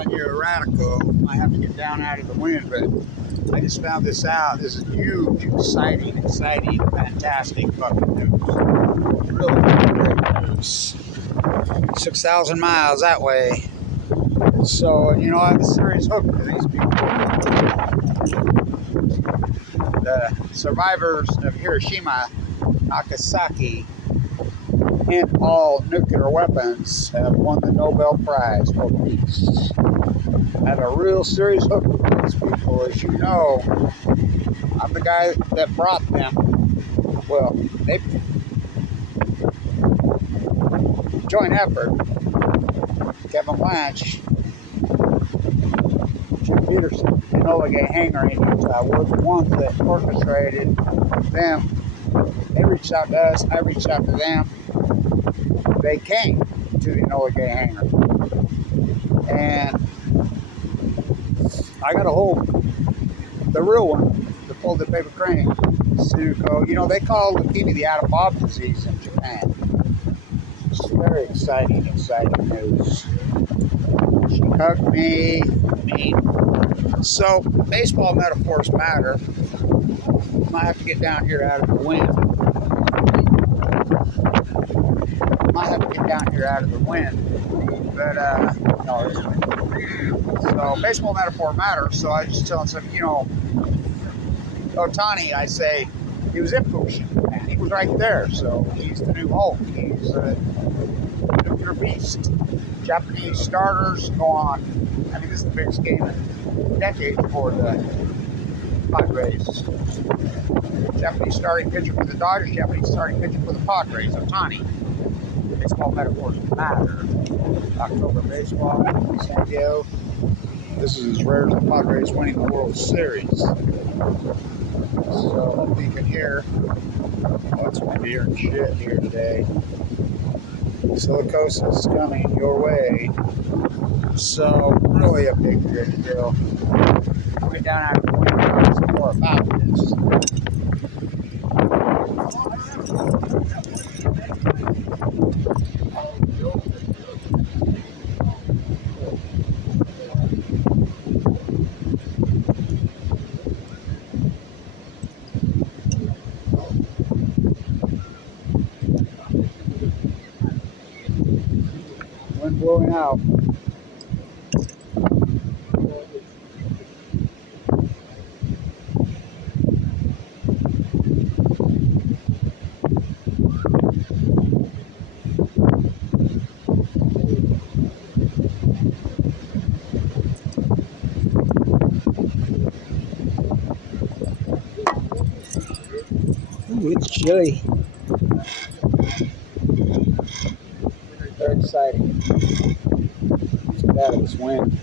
calling you a radical. I have to get down out of the wind, but I just found this out. This is huge, exciting, fantastic fucking news. Really great news. 6,000 miles that way. So, you know, I have a serious hook for these people. The survivors of Hiroshima, Nagasaki, and all nuclear weapons have won the Nobel Prize for Peace. I have a real serious hook for these people. As you know, I'm the guy that brought them. Well, they joint effort. Kevin Blanch, Jim Peterson, and Oleg Hanger in Utah were the ones that orchestrated them. They reached out to us. I reached out to them. They came to the Enola Gay Hangar. And I got a hold the real one, the folded paper crane, Sudoku. You know, they call leukemia the atom bomb disease in Japan. It's very exciting news. She hugged me. So, baseball metaphors matter. Might have to get down here out of the wind. But no, it's wind. So baseball metaphor matters. So I just telling some, you know, Otanie, I say, he was in Fukushima, man. He was right there. So he's the new Hulk. He's a nuclear beast. Japanese starters go on. I mean, this is the biggest game in decades for the Padres. Japanese starting pitcher for the Dodgers. Japanese starting pitcher for the Padres. Otanie. Baseball metaphors matter. October baseball, San Diego. This is as rare as the Padres winning the World Series. So hopefully you can hear. Oh, it's windier and shit here today. Silicosis is coming your way. So really a big deal. I'll get down out of the wind and talk some more about this. Wind blowing out. Ooh, it's chilly. Very exciting. Let's get out of this wind.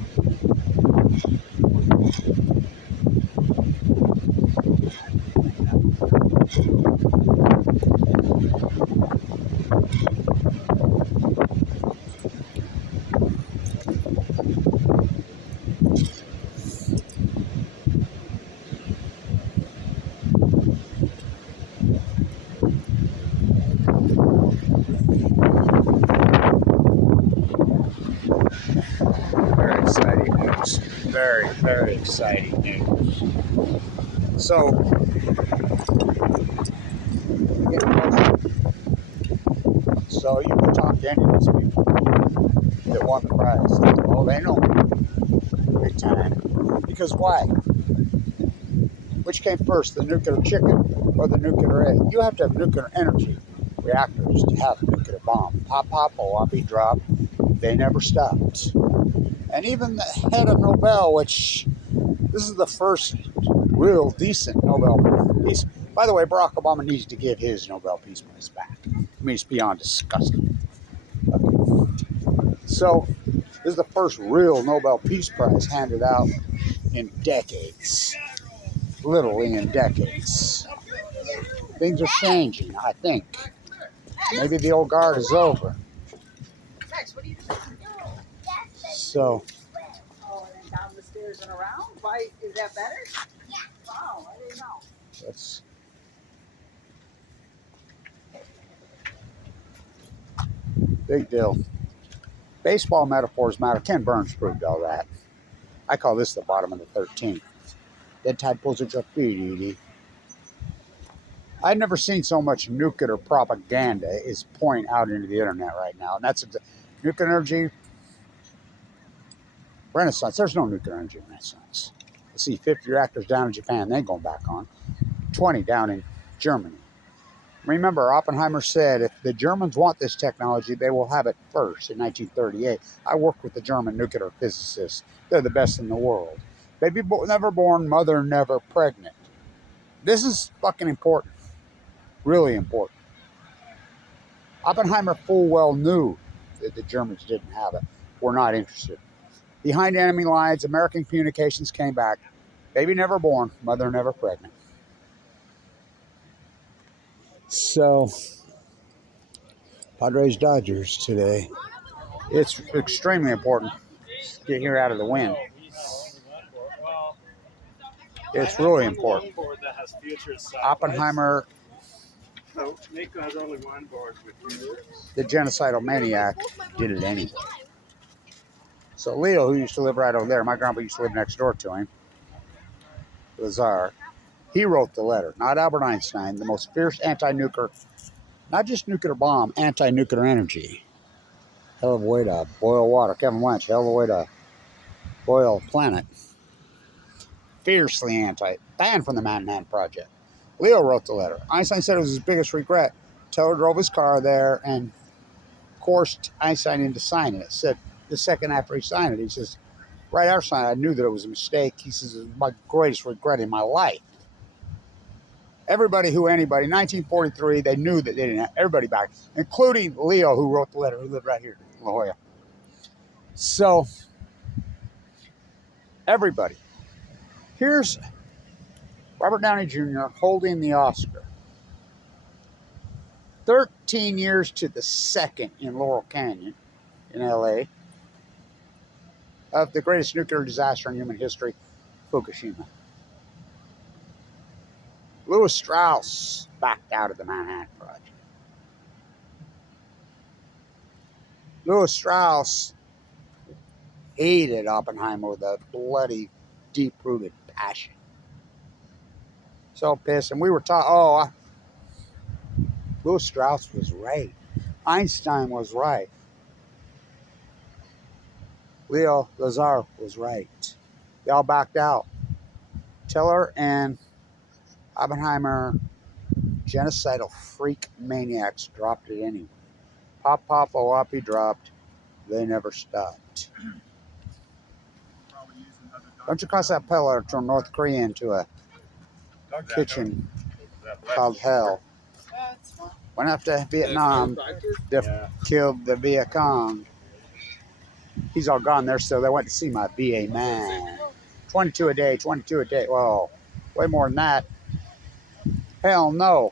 Very exciting news. So, so you can talk to any of these people that won the prize. Oh, they know big time. Because why? Which came first, the nuclear chicken or the nuclear egg? You have to have nuclear energy reactors to have a nuclear bomb. Pop, whoppy, drop. They never stopped. And even the head of Nobel, which this is the first real decent Nobel Peace. By the way, Barack Obama needs to give his Nobel Peace Prize back. I mean, it's beyond disgusting. So, this is the first real Nobel Peace Prize handed out in decades. Literally in decades. Things are changing, I think. Maybe the old guard is over. So. Oh, and then down the stairs and around? Why, is that better? Yeah. Wow, I didn't know. That's big deal. Baseball metaphors matter. Ken Burns proved all that. I call this the bottom of the 13th. Dead tide pulls at your feet, Edie. I've never seen so much nuclear propaganda is pouring out into the internet right now. And that's nuclear energy renaissance. There's no nuclear energy renaissance. I see 50 reactors down in Japan. They ain't going back on. 20 down in Germany. Remember, Oppenheimer said if the Germans want this technology, they will have it first in 1938. I worked with the German nuclear physicists. They're the best in the world. Baby never born, mother never pregnant. This is fucking important. Really important. Oppenheimer full well knew that the Germans didn't have it. Were not interested. Behind enemy lines, American communications came back. Baby never born, mother never pregnant. So, Padres Dodgers today. It's extremely important to get here out of the wind. It's really important. Oppenheimer, the genocidal maniac, did it anyway. So Leo, who used to live right over there, my grandpa used to live next door to him, Lazar, he wrote the letter, not Albert Einstein, the most fierce anti-nuclear, not just nuclear bomb, anti-nuclear energy. Hell of a way to boil water. Kevin Blanch, hell of a way to boil a planet. Fiercely banned from the Manhattan Project. Leo wrote the letter. Einstein said it was his biggest regret. Teller drove his car there and forced Einstein into signing it. Said the second after he signed it, he says, right after signing, I knew that it was a mistake. He says, it was my greatest regret in my life. Anybody, 1943, they knew that they didn't have everybody back, including Leo, who wrote the letter, who lived right here in La Jolla. So, everybody. Here's Robert Downey Jr. holding the Oscar. 13 years to the second in Laurel Canyon in LA of the greatest nuclear disaster in human history, Fukushima. Lewis Strauss backed out of the Manhattan Project. Lewis Strauss hated Oppenheimer with a bloody, deep-rooted passion. So pissed. And we were taught, Lewis Strauss was right. Einstein was right. Leo Lazar was right. They all backed out. Teller and Oppenheimer, genocidal freak maniacs, dropped it anyway. Pop, OAPI dropped. They never stopped. Don't you cross that pillar to North Korea into a kitchen called hell. Went after Vietnam, killed the Viet Cong. He's all gone there, so they went to see my BA man. 22 a day. Whoa, way more than that. Hell no.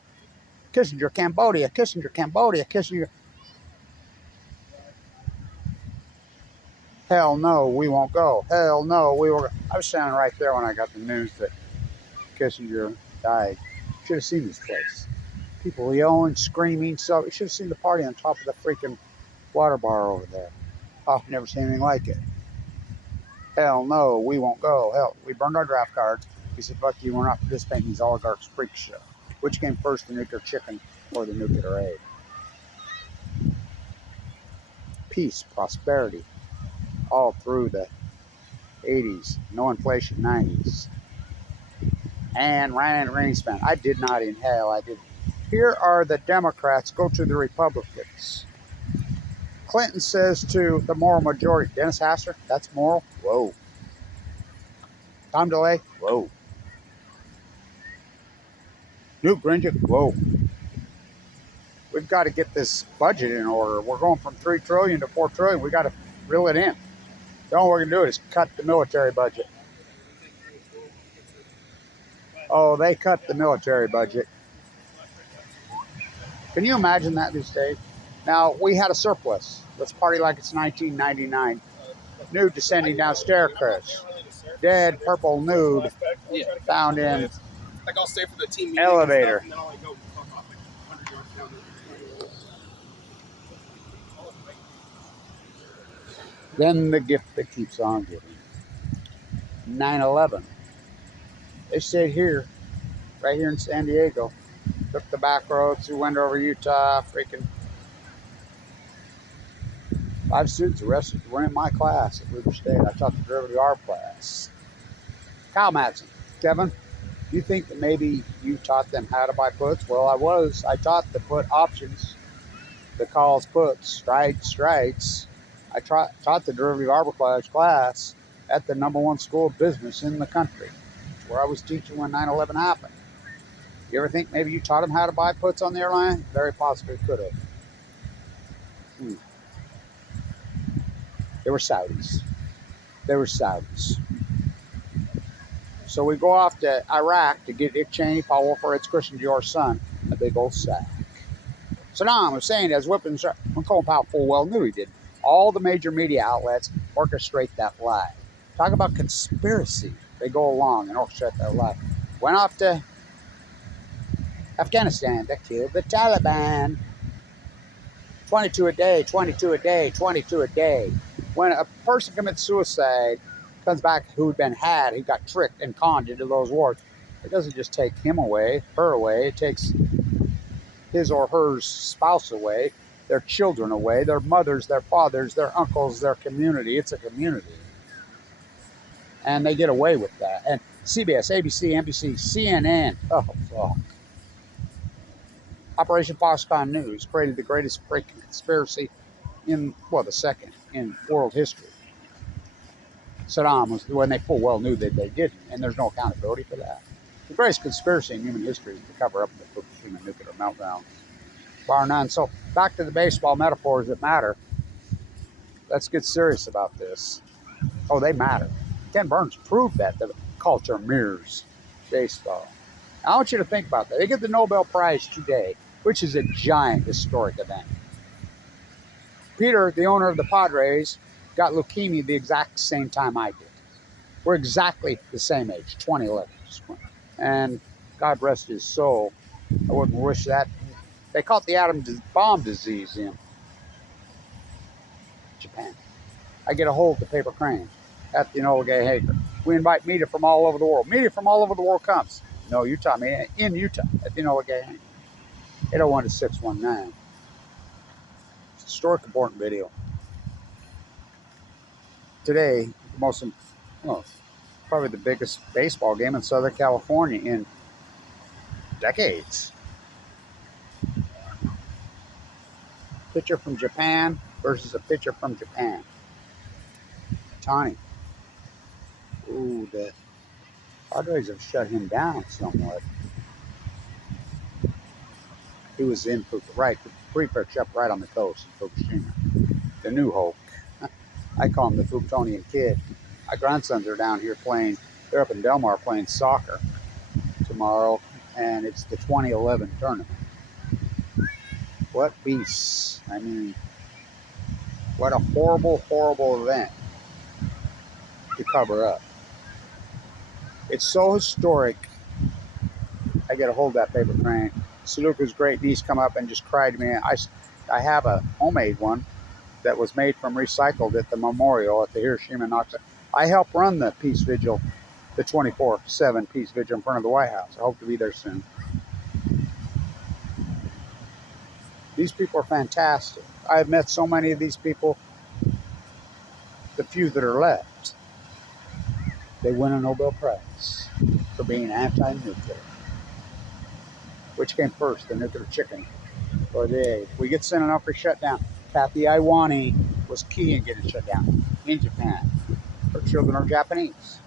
Kissinger, Cambodia. Hell no, we won't go. Hell no, we will go. I was standing right there when I got the news that Kissinger died. Should have seen this place. People yelling, screaming. So you should have seen the party on top of the freaking water bar over there. Oh, never seen anything like it. Hell no, we won't go. Hell, we burned our draft cards. We said, fuck you, we're not participating in these oligarchs' freak show. Which came first, the nuclear chicken or the nuclear aid? Peace, prosperity, all through the 80s. No inflation, 90s. And Ryan Greenspan. I did not inhale. I did. Here are the Democrats. Go to the Republicans. Clinton says to the moral majority, Dennis Hastert, that's moral? Whoa. Tom DeLay? Whoa. Newt Gingrich? Whoa. We've got to get this budget in order. We're going from $3 trillion to $4 trillion. We got to reel it in. The only way we're going to do it is cut the military budget. Oh, they cut the military budget. Can you imagine that these days? Now, we had a surplus. Let's party like it's 1999. Nude descending down staircase. Dead purple nude found in elevator. Then the gift that keeps on giving. 9/11. They stayed here, right here in San Diego. Took the back roads through Wendover, Utah. Freaking 5 students arrested were in my class at Weber State. I taught the derivative arb class. Kyle Madsen. Kevin, you think that maybe you taught them how to buy puts? Well, I taught the put options, the calls, puts, strikes. I taught the derivative arbitrage class at the #1 school of business in the country, where I was teaching when 9/11 happened. You ever think maybe you taught them how to buy puts on the airline? Very possibly could have. They were Saudis. So we go off to Iraq to get Dick Cheney, Paul Wolford, Ed Christian Dior's son, a big old sack. Saddam Hussein has weapons. Colin Powell full well knew he did. All the major media outlets orchestrate that lie. Talk about conspiracy. They go along and orchestrate that lie. Went off to Afghanistan to kill the Taliban. 22 a day, 22 a day, 22 a day. When a person commits suicide, comes back who he got tricked and conned into those wars. It doesn't just take him away, her away. It takes his or her spouse away, their children away, their mothers, their fathers, their uncles, their community. It's a community. And they get away with that. And CBS, ABC, NBC, CNN, oh, fuck. Operation Foxconn News created the greatest freaking conspiracy the second in world history. Saddam was when they full well knew that they didn't, and there's no accountability for that. The greatest conspiracy in human history is to cover up the Fukushima nuclear meltdown, bar none. So back to the baseball metaphors that matter. Let's get serious about this. Oh, they matter. Ken Burns proved that the culture mirrors baseball. I want you to think about that. They get the Nobel Prize today, which is a giant historic event. Peter, the owner of the Padres, got leukemia the exact same time I did. We're exactly the same age, 2011. And God rest his soul. I wouldn't wish that. They caught the atom bomb disease in Japan. I get a hold of the paper crane at the Enola Gay Hager. We invite media from all over the world. Media from all over the world comes. No, Utah, in Utah at the Enola Gay Hager. 801-619. It's a historic, important video. Today, probably the biggest baseball game in Southern California in decades. Pitcher from Japan versus a pitcher from Japan. Otanie. Ooh, the Padres have shut him down somewhat. He was in prefecture up right on the coast in Fukushima. The new Hulk. I call him the Fuktonium kid. My grandsons are down here playing. They're up in Delmar playing soccer tomorrow, and it's the 2011 tournament. What beasts. I mean, what a horrible, horrible event to cover up. It's so historic. I get a hold of that paper crane. Saluka's great niece come up and just cried to me. I have a homemade one that was made from recycled at the memorial at the Hiroshima Nazi. I help run the peace vigil, the 24/7 peace vigil in front of the White House. I hope to be there soon. These people are fantastic. I have met so many of these people, the few that are left. They win a Nobel Prize for being anti-nuclear. Which came first, the nuclear chicken or the egg? We get Sentinel shut down. Kathy Iwani was key in getting shut down in Japan. Her children are Japanese.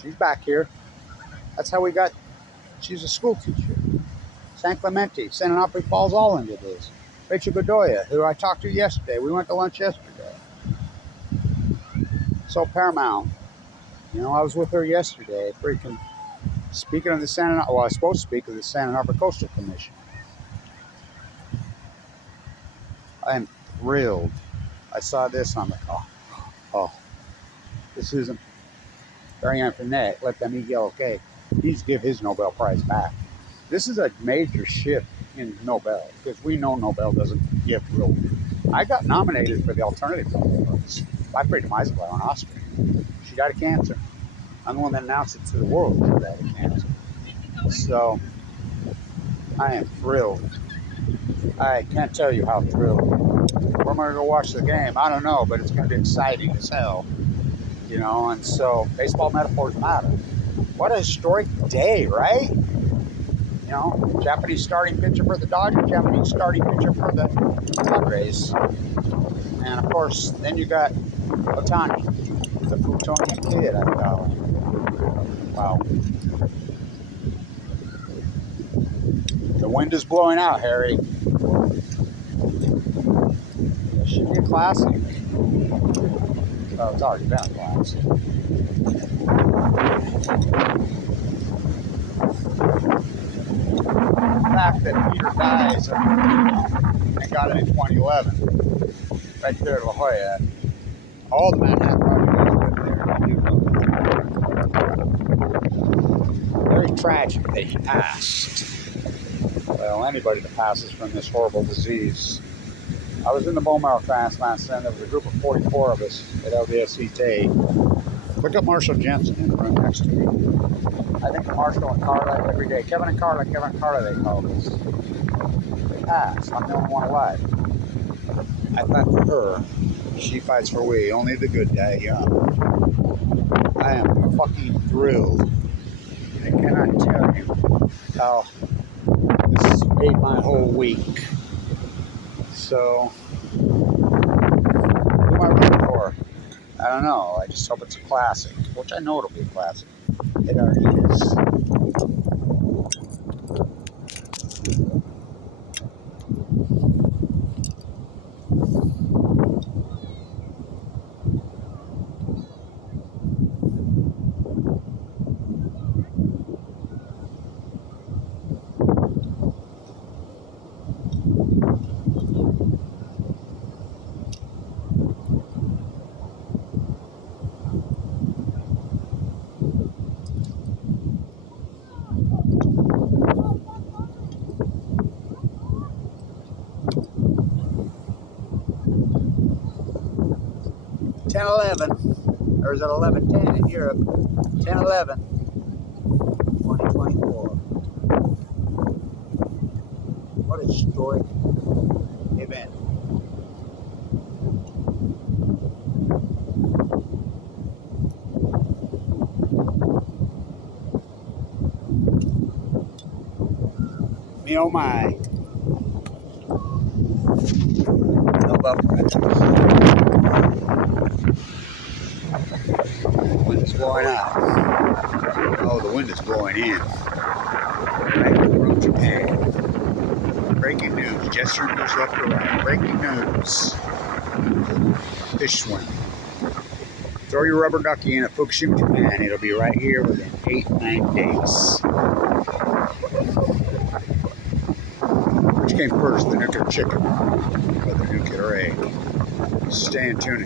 She's back here. That's how we got. She's a school teacher. San Clemente, San Onofre falls all into this. Rachel Godoya, who I talked to yesterday. We went to lunch yesterday. So Paramount, I was with her yesterday, freaking speaking of the I was supposed to speak of the Santa Barbara Coastal Commission. I am thrilled. I saw this on the call. Oh, this isn't very unfortunate. Let them eat yellow cake. He's give his Nobel Prize back. This is a major shift in Nobel because we know Nobel doesn't give real. I got nominated for the alternative Nobel Prize. I prayed to my wife in Austria. She died of cancer. I'm the one that announced it to the world that she died of cancer. So I am thrilled. I can't tell you how thrilled. Where am I going to go watch the game? I don't know, but it's going to be exciting as hell. You know, and so baseball metaphors matter. What a historic day, right? You know, Japanese starting pitcher for the Dodgers, Japanese starting pitcher for the Padres. And of course, then you got Otanie, the Fuktonium kid, I call him. Wow. The wind is blowing out, Harry. It should be a classic. Oh, it's already been a classic. The fact that Peter dies and got it in 2011, right there at La Jolla, all the Manhattan Project there. Very tragic that he passed. Well, anybody that passes from this horrible disease. I was in the bone marrow transplant center. There was a group of 44 of us at LDSCT. Look up Marshall Jensen in the room next to me. I think Marshall and Carla every day. Kevin and Carla, they call us. They passed. I'm the only one alive. I fight for her. She fights for we. Only the good die young. I am fucking thrilled. I cannot tell you how this made my whole week. So, who am I rooting for? I don't know. I just hope it's a classic, which I know it'll be a classic. It already is. Or is it 11:10 in Europe? 10:11, 2024. What a historic event. Me oh my. Nobel Prize. The wind is blowing out. Oh, the wind is blowing in. Right from Japan. Breaking news. Gesture news left or right. Breaking news. Fish swim. Throw your rubber ducky in at Fukushima, Japan. It'll be right here within 8-9 days. Which came first, the nuclear chicken or the nuclear egg? Stay in tune.